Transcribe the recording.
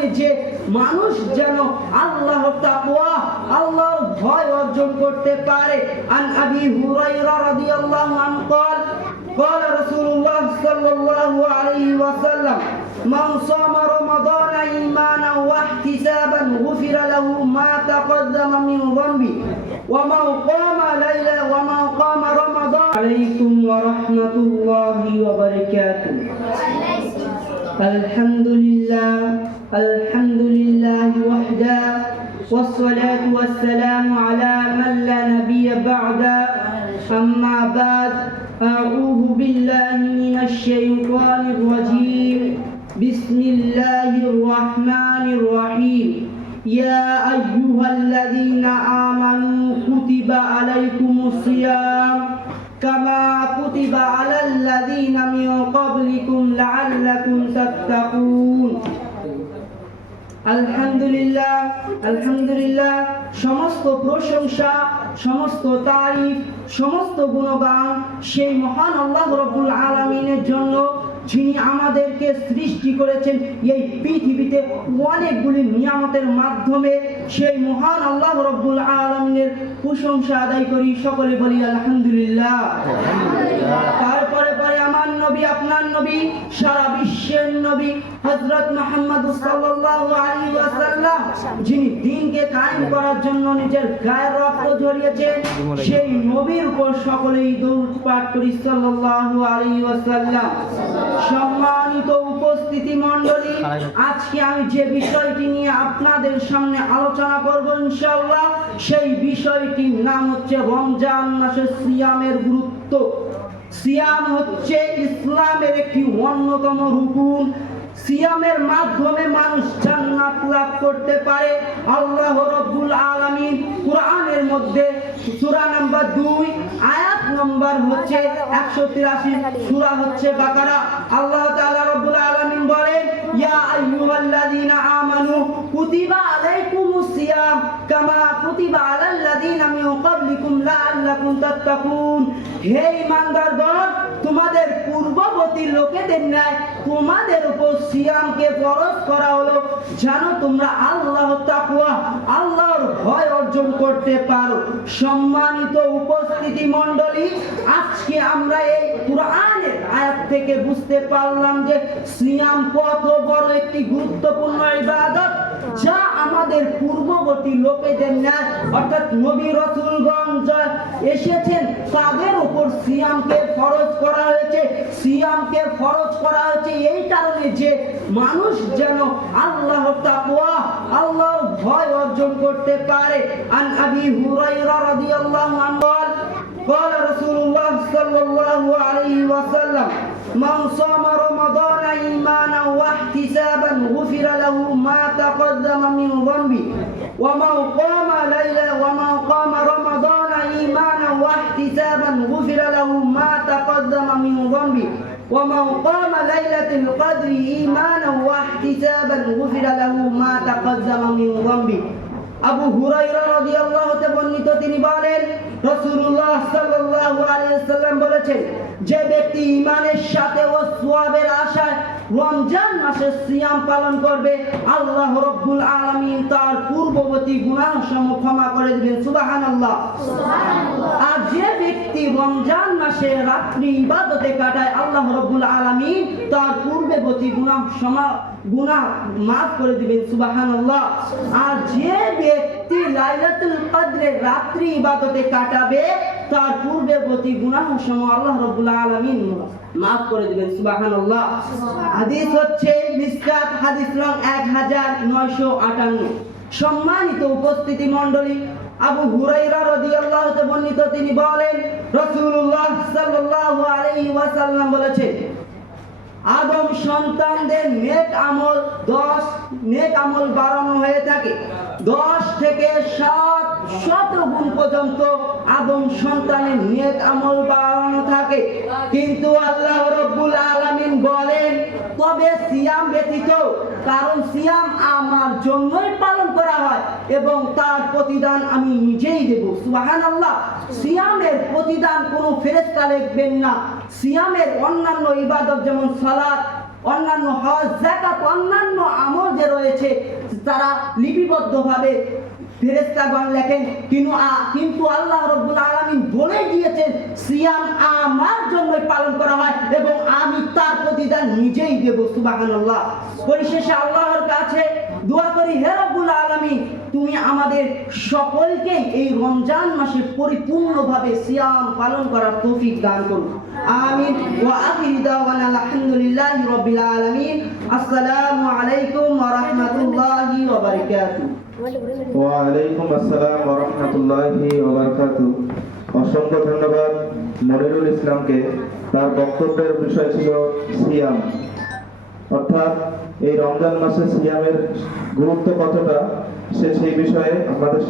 কারণে যে মানুষ যেন আল্লাহর তাকওয়া আল্লাহর ভয় অর্জন করতে পারে। আন আবি হুরায়রা রাদিয়াল্লাহু আনহু قال قال رسول الله صلى الله عليه وسلم من صام رمضان إيمانا واحتسابا غفر له ما تقدم من ذنبه ومن قام رمضان عليكم ورحمة الله وبركاته الحمد لله وحده والصلاة والسلام على من لا نبي بعده أما بعد أعوذ بالله من الشيطان الرجيم بسم الله الرحمن الرحيم يا أيها الذين آمنوا كتب عليكم الصيام كما كتب على الذين من قبلكم لعلكم تتقون আলহামদুলিল্লাহ সমস্ত প্রশংসা, সমস্ত তারিফ, সমস্ত গুণগান সেই মহান আল্লাহ রাব্বুল আলামিনের জন্য, যিনি আমাদেরকে সৃষ্টি করেছেন এই পৃথিবীতে অনেকগুলি নিয়ামতের মাধ্যমে। সেই মহান আল্লাহ রাব্বুল আলামিনের প্রশংসা আদায় করি, সকলে বলি আলহামদুলিল্লাহ। তারপরে আমার নবী, আপনার নবী, সারা বিশ্বের নবী হযরত মুহাম্মদ সাল্লাল্লাহু আলাইহি ওয়াসাল্লাম, যিনি দ্বীনকে কায়েম করার জন্য নিজের গায়ের রক্ত ঝরিয়েছেন, সেই নবীর উপর সকলেই দরুদ পাঠ করি সাল্লাল্লাহু আলাইহি ওয়াসাল্লাম। সম্মানিত উপস্থিতি মণ্ডলী, আজকে আমি যে বিষয়টি নিয়ে আপনাদের সামনে আলোচনা করব ইনশাআল্লাহ, সেই বিষয়টির নাম হচ্ছে রমজান মাসের সিয়ামের গুরুত্ব। সিয়াম হচ্ছে ইসলামের একটি অন্যতম রুকুন। সিয়ামের মাধ্যমে মানুষ জান্নাত লাভ করতে পারে। আল্লাহ রাব্বুল আলামিন কোরআনের মধ্যে সূরা নাম্বার 2 আয়াত নাম্বার হচ্ছে 183, সূরা হচ্ছে বাকারা। আল্লাহ তাআলা রাব্বুল আলামিন বলেন, ইয়া আইয়ুহাল্লাযীনা আমানু কুতিবা আলাইকুমুস সিয়াম কামা কুতিবা আলাল লাযীনা মিন ক্বাবলিকুম লাআল্লাকুম তাত্তাকুন। হে ঈমানদারগণ, তোমাদের পূর্ববর্তী লোকেদের ন্যায় তোমাদের উপর সিয়ামকে ফরজ করা হলো, যেন তোমরা আল্লাহর তাকওয়া আল্লাহর ভয় অর্জন করতে পারো। সম্মানিত উপস্থিতি মণ্ডলী, আজকে আমরা এই কোরআনের আয়াত থেকে বুঝতে পারলাম যে সিয়াম কত বড় একটি গুরুত্বপূর্ণ ইবাদত, যা আমাদের পূর্ববর্তী লোকেদের ন্যায় অর্থাৎ নবী রাসূলগণ যা এসেছেন তাদের উপর সিয়ামকে ফরজ করা হয়েছে। সিয়ামকে ফরজ করা হয়েছে এই কারণে যে মানুষ যেন আল্লাহর তাকওয়া আল্লাহর ভয় অর্জন করতে পারে। আন আবি হুরায়রা রাদিয়াল্লাহু আনহু قال رسول الله صلى الله عليه وسلم من صام رمضان إيمانا واحتسابا غفر له ما تقدم من ذنبه ومن قام رمضان إيمانا واحتسابا غفر له ما تقدم من ذنبه ومن قام ليلة القدر إيمانا واحتسابا غفر له ما تقدم من ذنبه। আবু হুরায়রা রাদিয়াল্লাহু তাআলা বর্ণিত, তিনি বলেন রাসূলুল্লাহ সাল্লাল্লাহু আলাইহি ওয়াসাল্লাম বলেছেন, যে ব্যক্তি ঈমানের সাথে ও সওয়াবের আশায় রমজান মাসের সিয়াম পালন করবে, আল্লাহ রাব্বুল আলামিন তার পূর্ববর্তী গুনাহসমূহ ক্ষমা করে দিবেন। সুবহানাল্লাহ। আর যে ব্যক্তি রমজান মাসে রাত্রি ইবাদতে কাটায়, আল্লাহ রাব্বুল আলামিন তার পূর্ববর্তী গুনাহ মাফ করে দিবেন। সুবহানাল্লাহ। আর যে ব্যক্তি লাইলাতুল কদরে রাত্রি ইবাদতে কাটাবে, তার পূর্ববর্তী গুনাহসমূহ আল্লাহ রাব্বুল আলামিন মাফ করে দিবেন। সুবহানাল্লাহ। হাদিস হচ্ছে মিসকাত হাদিস নং 1958। সম্মানিত উপস্থিতি মণ্ডলী, আবু হুরায়রা রাদিয়াল্লাহু তাআলা বর্ণিত, তিনি বলেন রাসূলুল্লাহ সাল্লাল্লাহু আলাইহি ওয়াসাল্লাম বলেছেন, আদম সন্তানদের নেক আমল বাড়ানো হয়ে থাকে। 10 থেকে 7 গুণ পর্যন্ত আদম সন্তানের নেক আমল বাড়ানো থাকে। কিন্তু আল্লাহ রাব্বুল আলামিন বলেন, তবে সিয়াম ব্যতীত, কারণ সিয়াম আমার জন্যই পালন করা হয় এবং তার প্রতিদান আমি নিজেই দেব। সুবহানাল্লাহ। সিয়ামের প্রতিদান কোনো ফেরেশতা লিখবেন না। সিয়ামের অন্যান্য ইবাদত যেমন সালাত, অন্যান্য হজ, যাকাত, অন্যান্য আমল যে রয়েছে, তারা লিপিবদ্ধভাবে ফেরেশতাগণ লেখেন, কিন্তু আল্লাহ রাব্বুল আলামিন বলে দিয়েছেন সিয়াম আমার জন্যই পালন করা হয় এবং আমি তার প্রতিদান নিজেই দেব। সুবহানাল্লাহ। পরিশেষে আল্লাহর কাছে দোয়া করি, হে রাব্বুল আলামিন, তুমি আমাদের সকলকে এই রমজান মাসে পরিপূর্ণভাবে সিয়াম পালন করার তৌফিক দান করুন। আমিন। ওয়া আখিরু দাওয়ানা আলহামদুলিল্লাহি রাব্বিল আলামিন। আসসালামু আলাইকুম ওয়া রাহমাতুল্লাহি ওয়া বারাকাতুহু। ওয়ালাইকুম আসসালাম ওয়া রাহমাতুল্লাহি ওয়া বারাকাতুহু। অসংখ্য ধন্যবাদ মনিরুল ইসলামকে। তার বক্তব্যের বিষয় ছিল সিয়াম, অর্থাৎ এই রমজান মাসে সিয়ামের গুরুত্ব কতটা সেই বিষয়ে আমাদের